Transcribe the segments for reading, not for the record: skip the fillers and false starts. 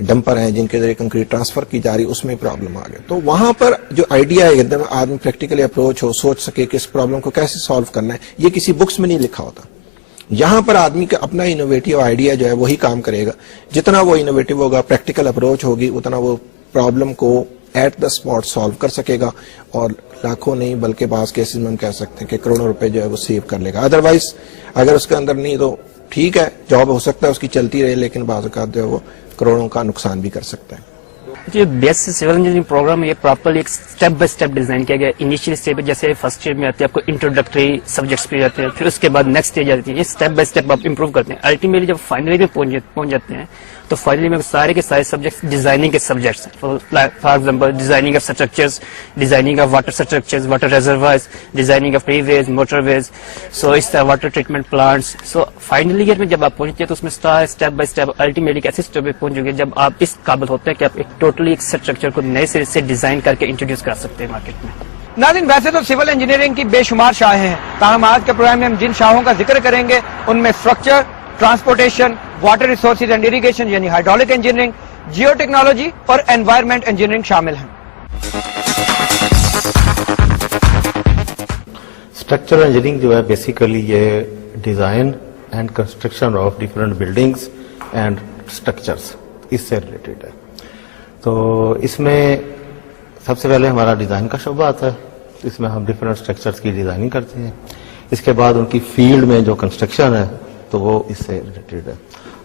Dumper ہیں جن کے ذریعے کنکریٹ ٹرانسفر کی جا رہی اس میں پرابلم آ گئی. تو وہاں پر جو آئیڈیا ہے ایک دم آدمی پریکٹیکلی اپروچ ہو, سوچ سکے کہ اس پرابلم کو کیسے سالو کرنا ہے, یہ کسی بکس میں نہیں لکھا ہوتا. یہاں پر آدمی کا اپنا انوویٹو آئیڈیا جو ہے وہی کام کرے گا. جتنا وہ انوویٹو ہوگا, پریکٹیکل اپروچ ہوگی, اتنا وہ پرابلم کو ایٹ دا اسپاٹ سالو کر سکے گا, اور لاکھوں نہیں بلکہ بعض کیسز میں ہم کہہ سکتے ہیں کہ کروڑوں روپے جو ہے وہ سیو کر لے گا. ادروائز اگر اس کے اندر نہیں تو ٹھیک ہے, جاب ہو سکتا ہے اس کی چلتی رہے, لیکن بعض اوقات جو ہے وہ کروڑوں کا نقصان بھی کر سکتا ہے. یہ بیسک سول انجینئرنگ پروگرام ہے, یہ پراپرلی ایک اسٹیپ بائی اسٹیپ ڈیزائن کیا گیا. انیشیل اسٹیپ جیسے فرسٹ ایئر میں آتے ہیں آپ کو انٹروڈکٹری سبجیکٹس پہ جاتے ہیں, پھر اس کے بعد نیکسٹ اسٹیج آتی ہے. یہ اسٹیپ بائی اسٹیپ آپ امپروو کرتے ہیں. الٹیمیٹلی جب فائنلی میں پہنچ جاتے ہیں تو فائنلی میں سارے کے سارے سبجیکٹس ڈیزائننگ کے سبجیکٹس ہیں. For example designing of structures, designing of water structures, water reservoirs, designing of railways, motorways, so اس طرح water treatment plants. So finally year میں جب آپ پہنچتے ہیں تو اس میں اسٹیپ بائی اسٹیپ الٹیمیٹلی ایسے اسٹیپ پہ پہنچ گے جب آپ اس قابل ہوتے ہیں کہ آپ ایک ٹوٹلی ایک اسٹرکچر کو نئے سرے سے ڈیزائن کر کے انٹروڈیوس کر سکتے ہیں مارکیٹ میں. ناظرین, ویسے تو سول انجینئرنگ کی بے شمار شاخیں ہیں, تاہم آج کے پروگرام میں ہم جن شاخوں کا ذکر کریں گے ان میں structure, transportation, water resources and irrigation یعنی ہائیڈرولک انجینئرنگ, جیو ٹیکنالوجی اور انوائرمنٹ انجینئرنگ شامل ہیں. اسٹرکچرل انجینئرنگ جو ہے بیسیکلی یہ design and construction of different buildings and structures اس سے ریلیٹڈ ہے. تو اس میں سب سے پہلے ہمارا ڈیزائن کا شعبہ آتا ہے. اس میں ہم ڈفرینٹ اسٹرکچرس کی ڈیزائننگ کرتے ہیں. اس کے بعد ان کی فیلڈ میں جو کنسٹرکشن ہے تو وہ اس سے ریلیٹڈ ہے.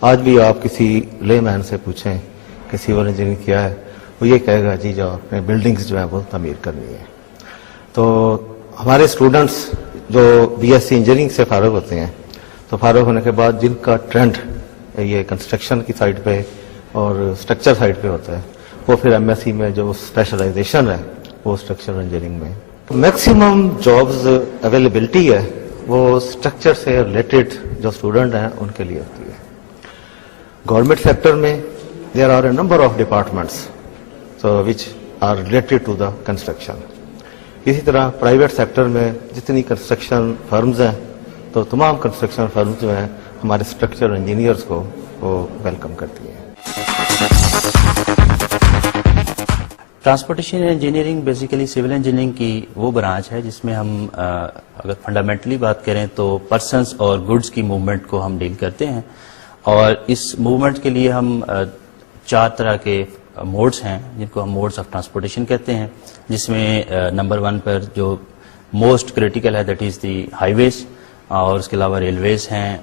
آج بھی آپ کسی لے مین سے پوچھیں کہ سول انجینئرنگ کیا ہے, وہ یہ کہے گا جی جو اپنے بلڈنگس جو ہے وہ تعمیر کرنی ہے. تو ہمارے اسٹوڈنٹس جو بی ایس سی انجینئرنگ سے فارغ ہوتے ہیں تو فارغ ہونے کے بعد جن کا ٹرینڈ یہ کنسٹرکشن کی سائڈ پہ اور اسٹرکچر سائڈ پہ ہوتا ہے وہ پھر ایم ایس سی میں جو اسپیشلائزیشن ہے وہ اسٹرکچر انجینئرنگ میں. میکسیمم جابز اویلیبلٹی ہے وہ اسٹرکچر سے ریلیٹڈ جو اسٹوڈنٹ ہیں ان کے لیے ہوتی ہے. گورنمنٹ سیکٹر میں there are a number of departments which are related to the construction. اسی طرح پرائیویٹ سیکٹر میں جتنی کنسٹرکشن فرمز ہیں تو تمام کنسٹرکشن فرمز جو ہیں ہمارے اسٹرکچر انجینئرس کو وہ ویلکم کرتی ہیں. Transportation engineering basically civil engineering کی وہ برانچ ہے جس میں ہم اگر فنڈامنٹلی بات کریں تو پرسنس اور گڈس کی موومنٹ کو ہم ڈیل کرتے ہیں. اور اس موومنٹ کے لیے ہم 4 طرح کے موڈز ہیں جن کو ہم موڈز آف ٹرانسپورٹیشن کہتے ہیں, جس میں نمبر 1 پر جو موسٹ کریٹیکل ہے دیٹ از دی ہائی ویز, اور اس کے علاوہ ریلویز ہیں,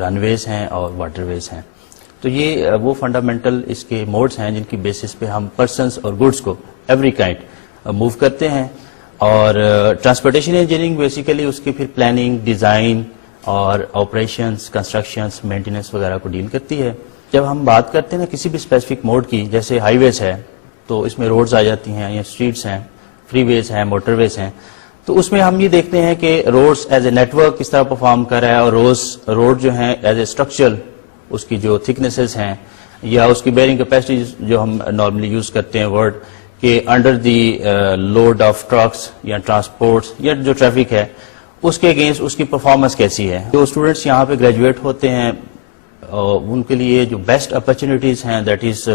رن ویز ہیں اور واٹر ویز ہیں. تو یہ وہ فنڈامنٹل اس کے موڈز ہیں جن کی بیسس پہ ہم پرسنس اور گڈس کو ایوری کائنڈ موو کرتے ہیں. اور ٹرانسپورٹیشن انجینئرنگ بیسیکلی اس کی پھر پلاننگ, ڈیزائن اور آپریشنس, کنسٹرکشنس, مینٹیننس وغیرہ کو ڈیل کرتی ہے. جب ہم بات کرتے ہیں نا کسی بھی اسپیسیفک موڈ کی, جیسے ہائی ویز ہے تو اس میں روڈز آ جاتی ہیں, یا اسٹریٹس ہیں, فری ویز ہیں, موٹر ویز ہیں. تو اس میں ہم یہ دیکھتے ہیں کہ roads as a network کس طرح پرفارم کر رہا ہے, اور روڈ جو ہیں ایز اے اسٹرکچر اس کی جو تھکنیسز ہیں یا اس کی بیئرنگ کیپیسٹی جو ہم نارملی یوز کرتے ہیں ورڈ کہ under the load of trucks یا ٹرانسپورٹس یا جو ٹریفک ہے اس کے اگینسٹ اس کی پرفارمنس کیسی ہے. جو اسٹوڈنٹس یہاں پہ گریجویٹ ہوتے ہیں ان کے لیے جو بیسٹ اپرچونیٹیز ہیں دیٹ از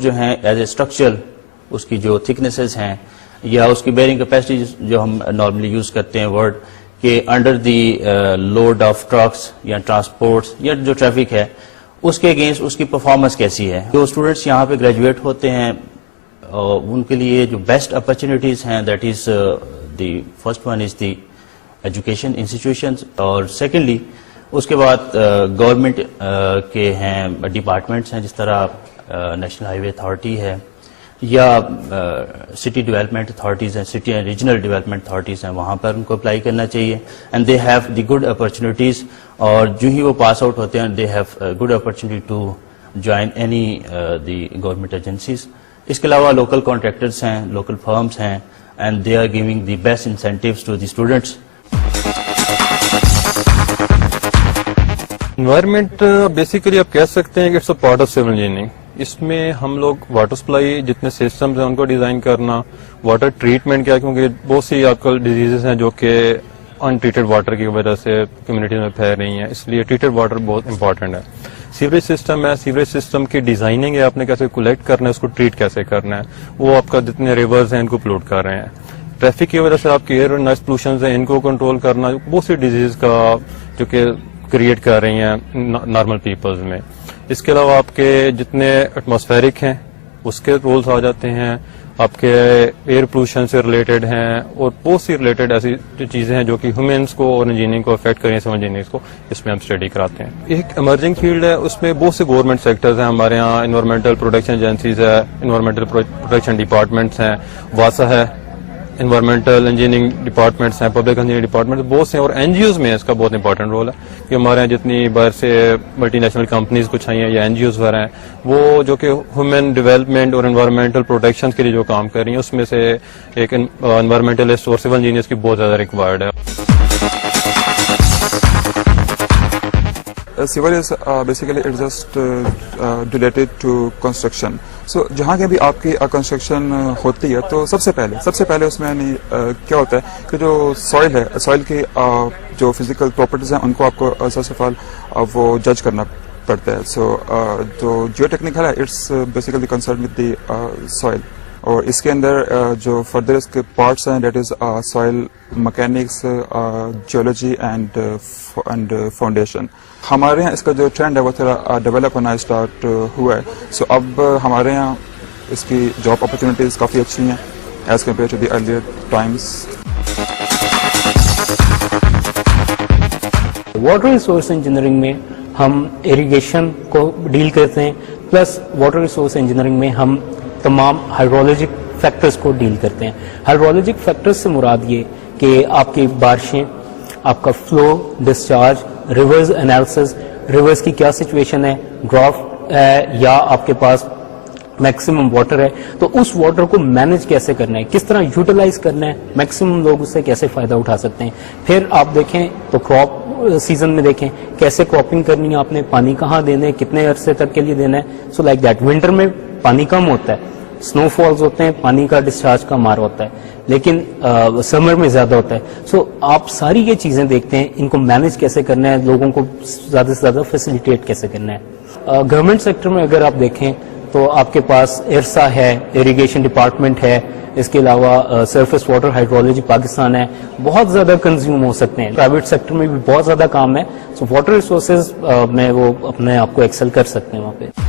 جو ہیں ایز اے اسٹرکچر اس کی جو تھکنیسز ہیں یا اس کی بیئرنگ کیپیسٹی جو ہم نارملی یوز کرتے ہیں ورڈ کہ under the load of trucks یا ٹرانسپورٹس یا جو ٹریفک ہے اس کے اگینسٹ اس کی پرفارمنس کیسی ہے. جو اسٹوڈنٹس یہاں پہ گریجویٹ ہوتے ہیں ان کے لیے جو بیسٹ اپرچونیٹیز ہیں that is the first one is the education institutions, اور سیکنڈلی اس کے بعد گورنمنٹ کے ہیں ڈپارٹمنٹس ہیں جس طرح نیشنل ہائی وے اتھارٹی ہے یا سٹی ڈیولپمنٹ اتھارٹیز ہیں, city and regional development authorities ہیں, وہاں پر ان کو اپلائی کرنا چاہیے. And they have the good opportunities, اور جو ہی وہ پاس آؤٹ ہوتے ہیں they have good opportunity to join any the government agencies. اس کے علاوہ لوکل کانٹریکٹرز ہیں, لوکل فرمز ہیں, and they are giving the best incentives to the students. Environment basically آپ کہہ سکتے ہیں کہ it's a part of civil engineering. اس میں ہم لوگ واٹر سپلائی جتنے سسٹمز ہیں ان کو ڈیزائن کرنا, واٹر ٹریٹمنٹ کیا, کیونکہ بہت سی آج کل ڈیزیزز ہیں جو کہ ان ٹریٹڈ واٹر کی وجہ سے کمیونٹیز میں پھیل رہی ہیں، اس لیے ٹریٹڈ واٹر بہت امپورٹنٹ ہے. سیوریج سسٹم ہے، سیوریج سسٹم کی ڈیزائننگ ہے، آپ نے کیسے کولیکٹ کرنا ہے، اس کو ٹریٹ کیسے کرنا ہے، وہ آپ کا جتنے ریورز ہیں ان کو پولوٹ کر رہے ہیں. ٹریفک کی وجہ سے آپ کے ایئر اور نوائز پولوشنز ہیں، ان کو کنٹرول کرنا بہت سی ڈیزیز کا جو کہ کریٹ کر رہی ہیں نارمل پیپلز میں. اس کے علاوہ آپ کے جتنے ایٹماسفیرک ہیں اس کے رولز آ جاتے ہیں، آپ کے ایئر پولوشن سے ریلیٹڈ ہیں، اور بہت سی ریلیٹڈ ایسی چیزیں ہیں جو کہ ہیومنس کو اور انجینئرنگ کو افیکٹ کر رہی ہیں، سول انجینئرنگ کو. اس میں ہم اسٹڈی کراتے ہیں. ایک ایمرجنگ فیلڈ ہے، اس میں بہت سے گورنمنٹ سیکٹرز ہیں ہمارے یہاں. انوائرمنٹل پروٹیکشن ایجنسیز ہے، انوائرمنٹل پروٹیکشن ڈپارٹمنٹس ہیں، واسا ہے، انوائرمنٹل انجینئرنگ ڈپارٹمنٹس ہیں، پبلک انجینئرنگ ڈپارٹمنٹس بہت سے ہیں، اور این جی اوز میں اس کا بہت امپورٹنٹ رول ہے کہ ہمارے یہاں جتنی باہر سے ملٹی نیشنل کمپنیز کچھ آئی ہیں یا این جی اوز وغیرہ ہیں، وہ جو کہ ہیومن ڈیولپمنٹ اور انوائرمنٹل پروٹیکشن کے لیے جو کام کر رہی ہیں، اس میں سے ایک انوائرمنٹلسٹ اور سول انجینئرس کی بہت زیادہ ریکوائرڈ ہے. Civil is basically it's just related to construction. So جہاں کے بھی آپ کی کنسٹرکشن ہوتی ہے تو سب سے پہلے اس میں کیا ہوتا ہے کہ جو سوئل ہے، سوئل کی جو فزیکل پراپرٹیز ہیں ان کو آپ کو سب سے وہ جج کرنا پڑتا ہے. سو جو جیو ٹیکنیکل ہے it's basically concern with the soil, اور اس کے اندر جو فردر اس کے پارٹس ہیں that is soil mechanics, geology and foundation. ہمارے یہاں اس کا جو ٹرینڈ ہے وہ تھوڑا ڈیولپ ہونا اسٹارٹ ہوا ہے. سو اب ہمارے یہاں اس کی جاب اپرچونیٹیز کافی اچھی ہیں as compare to the earlier times. Water resource engineering میں ہم ایریگیشن کو ڈیل کرتے ہیں، پلس واٹر ریسورس انجینئرنگ میں ہم تمام ہائیڈرولوجک فیکٹرز کو ڈیل کرتے ہیں. ہائیڈرولوجک فیکٹرز سے مراد یہ کہ آپ کی بارشیں، آپ کا flu, discharge, rivers analysis, rivers کی کیا سچویشن ہے، ڈراف ہے یا آپ کے پاس میکسیمم واٹر ہے، تو اس واٹر کو مینج کیسے کرنا ہے، کس طرح یوٹیلائز کرنا ہے، میکسیمم لوگ اس سے کیسے فائدہ اٹھا سکتے ہیں. پھر آپ دیکھیں تو کراپ سیزن میں دیکھیں کیسے کراپنگ کرنی ہے، آپ نے پانی کہاں دینا ہے، کتنے عرصے تک کے لیے دینا ہے. So like that. ونٹر میں پانی کم ہوتا ہے، سنو فالز ہوتے ہیں، پانی کا ڈسچارج کم آ رہا ہوتا ہے، لیکن سمر میں زیادہ ہوتا ہے. سو آپ ساری یہ چیزیں دیکھتے ہیں، ان کو مینج کیسے کرنا ہے، لوگوں کو زیادہ سے زیادہ فیسیلیٹیٹ کیسے کرنا ہے. گورنمنٹ سیکٹر میں اگر آپ دیکھیں تو آپ کے پاس ارسا ہے، اریگیشن ڈپارٹمنٹ ہے، اس کے علاوہ سرفیس واٹر ہائیڈرولوجی پاکستان ہے، بہت زیادہ کنزیوم ہو سکتے ہیں. پرائیویٹ سیکٹر میں بھی بہت زیادہ کام ہے. سو واٹر ریسورسز میں وہ اپنے آپ کو ایکسل کر سکتے ہیں وہاں پہ.